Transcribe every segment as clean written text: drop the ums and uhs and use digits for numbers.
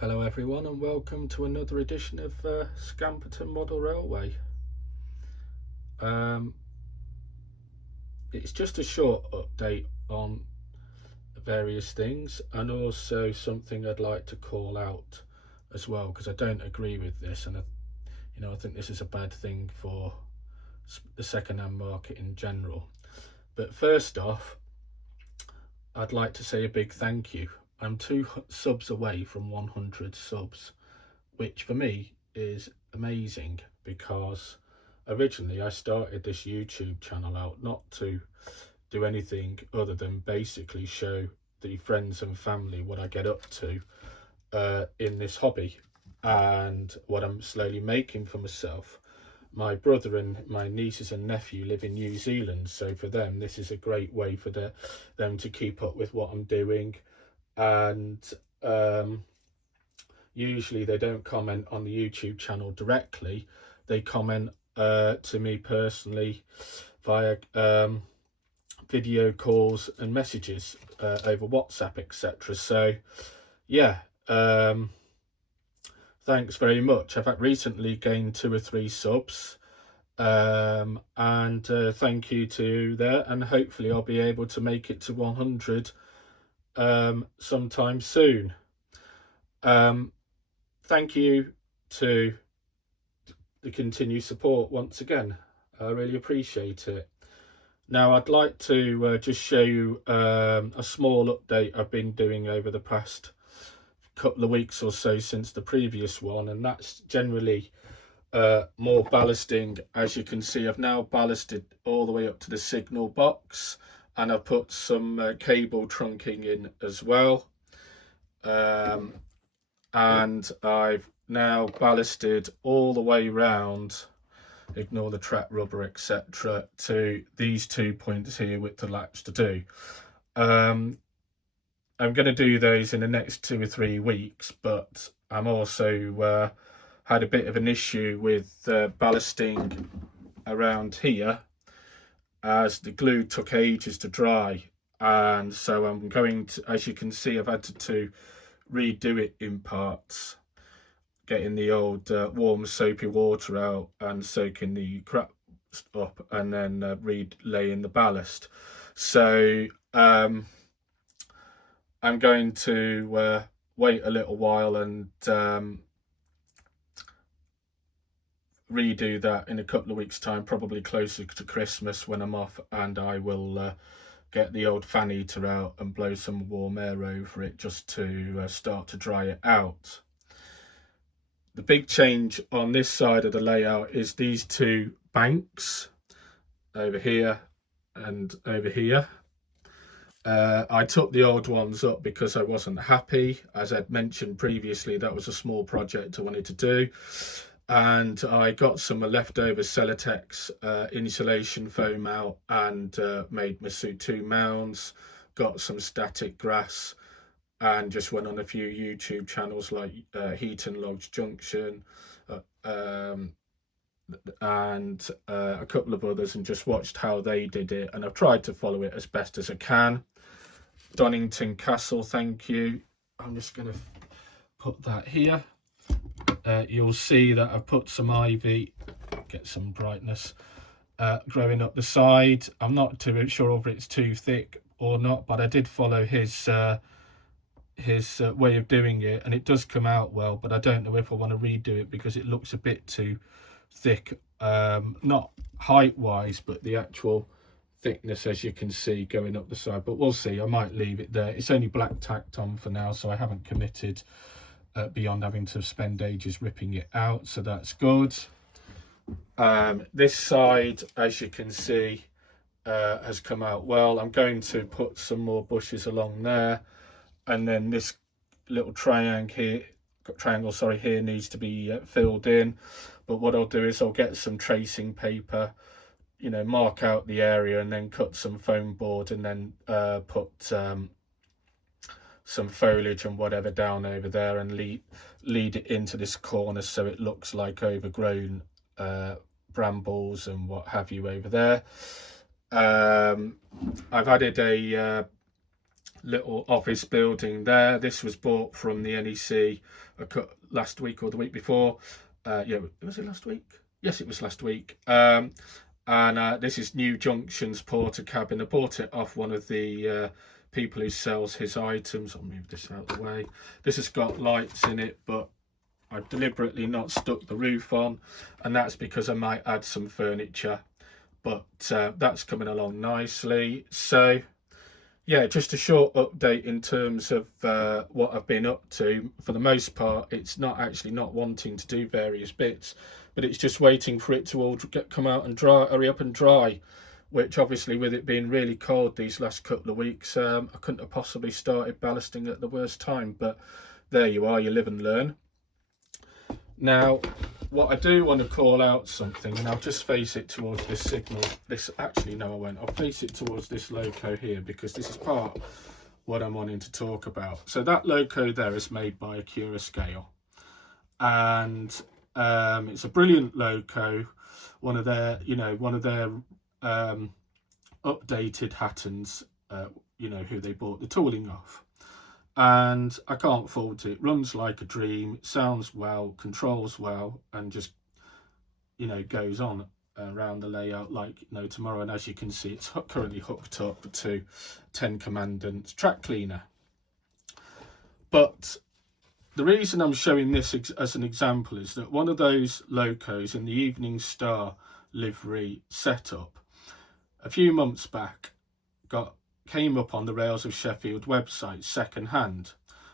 Hello everyone and welcome to another edition of Scamperton Model Railway. It's just a short update on various things and also something I'd like to call out as well, because I don't agree with this, and I think this is a bad thing for the second-hand market in general. But first off, I'd like to say a big thank you. I'm 2 subs away from 100 subs, which for me is amazing, because originally I started this YouTube channel out not to do anything other than basically show the friends and family what I get up to in this hobby and what I'm slowly making for myself. My brother and my nieces and nephew live in New Zealand, so for them this is a great way for them to keep up with what I'm doing. And usually they don't comment on the YouTube channel directly, they comment to me personally via video calls and messages over WhatsApp, etc. So yeah, thanks very much. I've recently gained 2 or 3 subs, and thank you to there, and hopefully I'll be able to make it to 100 sometime soon. Thank you to the continued support once again. I really appreciate it. Now I'd like to just show you a small update I've been doing over the past couple of weeks or so since the previous one, and that's generally more ballasting. As you can see, I've now ballasted all the way up to the signal box, and I've put some cable trunking in as well, and I've now ballasted all the way round, ignore the track rubber etc, to these 2 points here with the latch to do. I'm going to do those in the next 2 or 3 weeks, but I'm also had a bit of an issue with ballasting around here, as the glue took ages to dry, and so I'm going to, as you can see, I've had to redo it in parts, getting the old warm soapy water out and soaking the crap up, and then relaying the ballast. So I'm going to wait a little while and redo that in a couple of weeks time, probably closer to Christmas when I'm off, and I will get the old fan eater out and blow some warm air over it just to start to dry it out. The big change on this side of the layout is these 2 banks over here and over here. I took the old ones up because I wasn't happy. As I'd mentioned previously, that was a small project I wanted to do, and I got some leftover Celotex insulation foam out and made my 2 mounds, got some static grass, and just went on a few YouTube channels like Heat and Logs Junction and a couple of others, and just watched how they did it, and I've tried to follow it as best as I can. Donington Castle, thank you. I'm just going to put that here. You'll see that I've put some ivy, get some brightness, growing up the side. I'm not too sure if it's too thick or not, but I did follow his way of doing it, and it does come out well, but I don't know if I want to redo it because it looks a bit too thick, not height wise, but the actual thickness, as you can see, going up the side. But we'll see, I might leave it there. It's only black tacked on for now, so I haven't committed beyond having to spend ages ripping it out, so that's good. This side, as you can see, has come out well. I'm going to put some more bushes along there, and then this little triangle here needs to be filled in. But what I'll do is I'll get some tracing paper, mark out the area, and then cut some foam board, and then put some foliage and whatever down over there, and lead it into this corner so it looks like overgrown brambles and what have you over there. I've added a little office building there. This was bought from the NEC last week or the week before. Yeah, was it last week? Yes, it was last week. And this is New Junction's porter cabin. I bought it off one of the people who sells his items. I'll move this out of the way. This has got lights in it, but I've deliberately not stuck the roof on, and that's because I might add some furniture, but that's coming along nicely. So yeah, just a short update in terms of what I've been up to. For the most part, it's not actually not wanting to do various bits, but it's just waiting for it to all come out and dry, hurry up and dry, which obviously with it being really cold these last couple of weeks, I couldn't have possibly started ballasting at the worst time, but there you are, you live and learn. Now, what I do want to call out something, and I'll just face it towards this signal. Actually, no, I won't. I'll face it towards this loco here, because this is part what I'm wanting to talk about. So that loco there is made by Acura Scale, and it's a brilliant loco. One of their updated Hattons, who they bought the tooling off. And I can't fault it. Runs like a dream, sounds well, controls well, and just goes on around the layout like no tomorrow. And as you can see, it's currently hooked up to 10 Commandant's track cleaner. But the reason I'm showing this as an example is that one of those locos in the Evening Star livery setup a few months back came up on the Rails of Sheffield website second hand,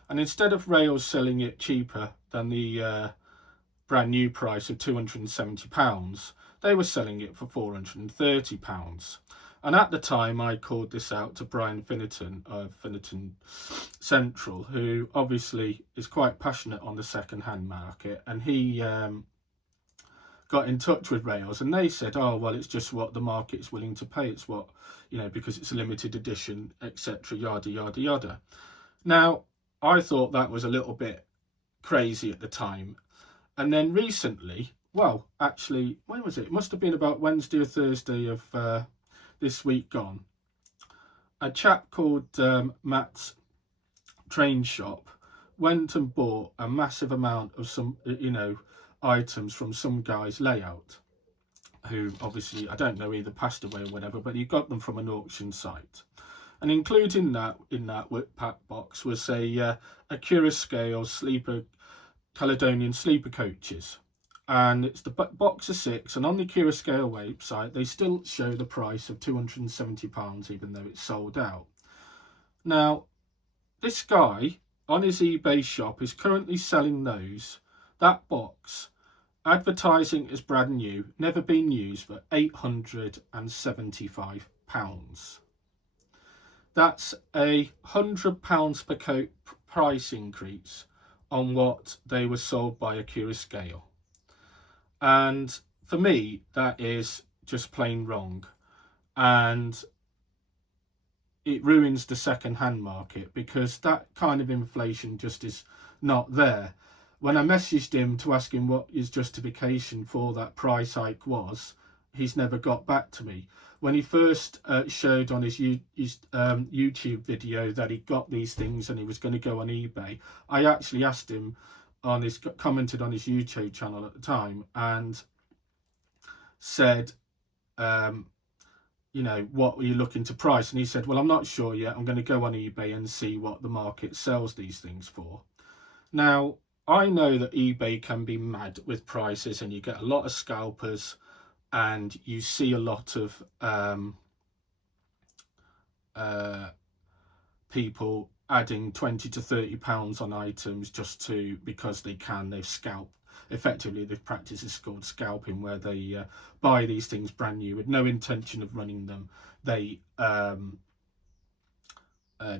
and instead of Rails selling it cheaper than the brand new price of £270, they were selling it for £430. And at the time I called this out to Brian Finnerton of Finnerton Central, who obviously is quite passionate on the second hand market, and he got in touch with Rails, and they said, oh well, it's just what the market's willing to pay, it's what because it's a limited edition, etc., yada yada yada. Now I thought that was a little bit crazy at the time, and then recently, well actually when was it must have been about Wednesday or Thursday of this week gone, a chap called Matt's Train Shop went and bought a massive amount of some items from some guy's layout, who obviously I don't know, either passed away or whatever, but he got them from an auction site. And including that in that pack box was a Acura Scale Caledonian sleeper coaches, and it's the box of 6. And on the Acura Scale website they still show the price of £270, even though it's sold out. Now this guy on his eBay shop is currently selling that box, advertising as brand new, never been used, for £875. That's a £100 per coat price increase on what they were sold by Acura Scale. And for me, that is just plain wrong. And it ruins the second-hand market, because that kind of inflation just is not there. When I messaged him to ask him what his justification for that price hike was, he's never got back to me. When he first showed on his YouTube video that he got these things and he was going to go on eBay, I actually asked him commented on his YouTube channel at the time and said, what were you looking to price? And he said, well, I'm not sure yet. I'm going to go on eBay and see what the market sells these things for. Now, I know that eBay can be mad with prices, and you get a lot of scalpers, and you see a lot of people adding £20 to £30 on items just because they can. They've scalped. Effectively, the practice is called scalping, where they buy these things brand new with no intention of running them. They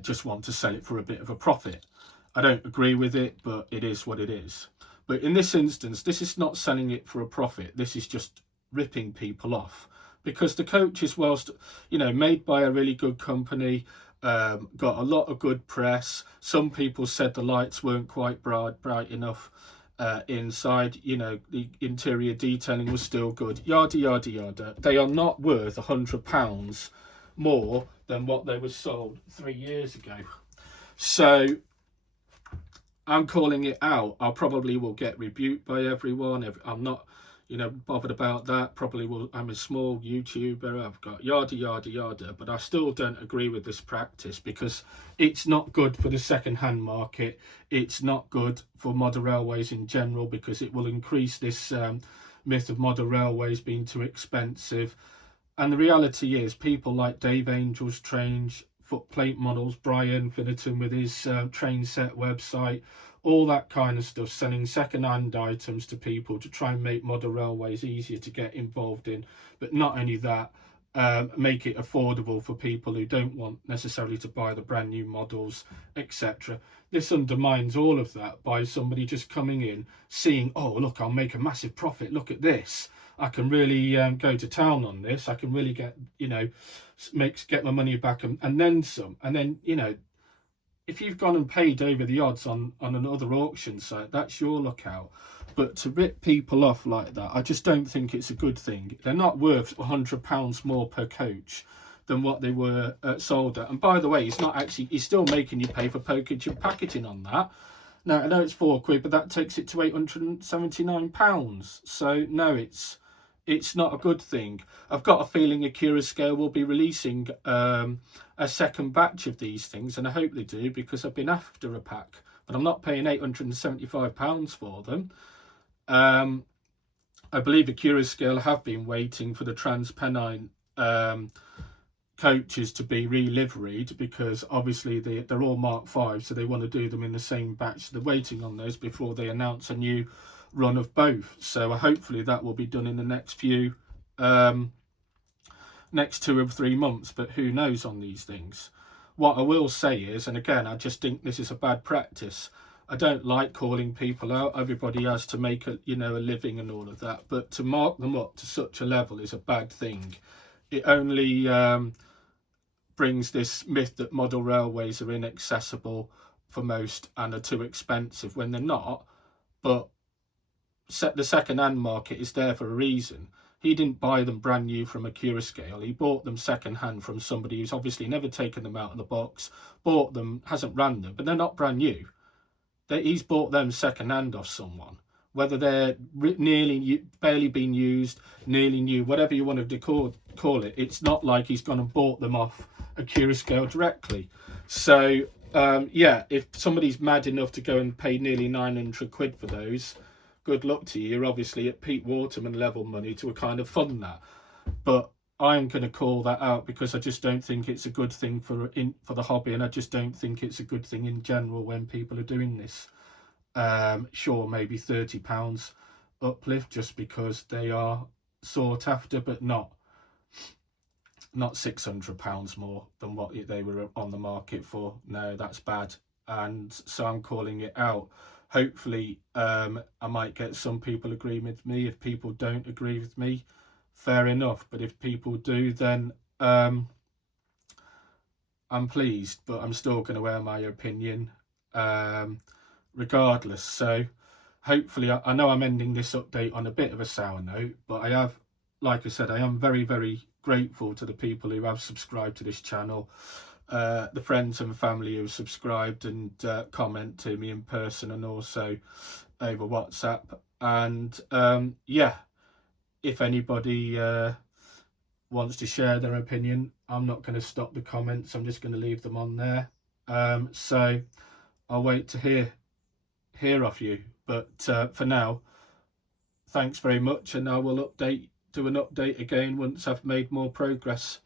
just want to sell it for a bit of a profit. I don't agree with it, but it is what it is. But in this instance, this is not selling it for a profit. This is just ripping people off, because the coach is, whilst made by a really good company, got a lot of good press. Some people said the lights weren't quite bright enough inside, the interior detailing was still good, yada yada yada. They are not worth £100 more than what they were sold 3 years ago. So I'm calling it out. I probably will get rebuked by everyone. I'm not, bothered about that. Probably will. I'm a small YouTuber. I've got yada yada yada, but I still don't agree with this practice because it's not good for the second-hand market. It's not good for modern railways in general because it will increase this myth of modern railways being too expensive. And the reality is, people like Dave Angel's Trains, Footplate Models, Brian Finnerton with his train set website, all that kind of stuff, selling second-hand items to people to try and make modern railways easier to get involved in. But not only that, make it affordable for people who don't want necessarily to buy the brand new models, etc. This undermines all of that by somebody just coming in, seeing, oh, look, I'll make a massive profit. Look at this. I can really go to town on this. I can really get, get my money back and then some. And then, if you've gone and paid over the odds on another auction site, that's your lookout. But to rip people off like that, I just don't think it's a good thing. They're not worth £100 more per coach than what they were sold at. And by the way, he's still making you pay for package and packaging on that. Now, I know it's £4, but that takes it to £879. So no, it's not a good thing. I've got a feeling Scale will be releasing a second batch of these things, and I hope they do because I've been after a pack, but I'm not paying £875 for them. I believe Scale have been waiting for the Transpennine coaches to be re-liveried because obviously they're all Mark 5, so they want to do them in the same batch. They're waiting on those before they announce a new run of both. So hopefully that will be done in the next 2 or 3 months, but who knows on these things. What I will say is, and again, I just think this is a bad practice. I don't like calling people out. Everybody has to make a living and all of that, but to mark them up to such a level is a bad thing. It only brings this myth that model railways are inaccessible for most and are too expensive when they're not. But the second-hand market is there for a reason. He didn't buy them brand new from Scale. He bought them second-hand from somebody who's obviously never taken them out of the box, bought them, hasn't ran them, but they're not brand new. He's bought them second-hand off someone. Whether they're barely been used, nearly new, whatever you want to call it, it's not like he's gone and bought them off Scale directly. So, if somebody's mad enough to go and pay nearly £900 for those, good luck to you. You're obviously at Pete Waterman level money to kind of fund that. But I'm going to call that out because I just don't think it's a good thing for the hobby, and I just don't think it's a good thing in general when people are doing this. Sure, maybe £30 uplift just because they are sought after, but not £600 more than what they were on the market for. No, that's bad, and so I'm calling it out. Hopefully I might get some people agreeing with me. If people don't agree with me, fair enough, but if people do, then I'm pleased, but I'm still going to air my opinion regardless. So hopefully, I know I'm ending this update on a bit of a sour note, but like I said, I am very, very grateful to the people who have subscribed to this channel, the friends and family who subscribed and comment to me in person and also over WhatsApp. And if anybody wants to share their opinion, I'm not going to stop the comments. I'm just going to leave them on there. So I'll wait to hear off you. But for now, thanks very much, and I will do an update again once I've made more progress.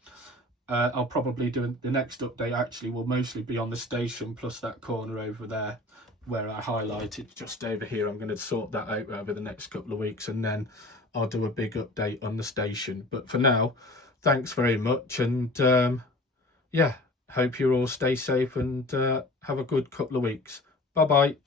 I'll probably do the next update actually will mostly be on the station plus that corner over there where I highlighted just over here. I'm going to sort that out over the next couple of weeks, and then I'll do a big update on the station. But for now, thanks very much, and hope you all stay safe and have a good couple of weeks. Bye bye.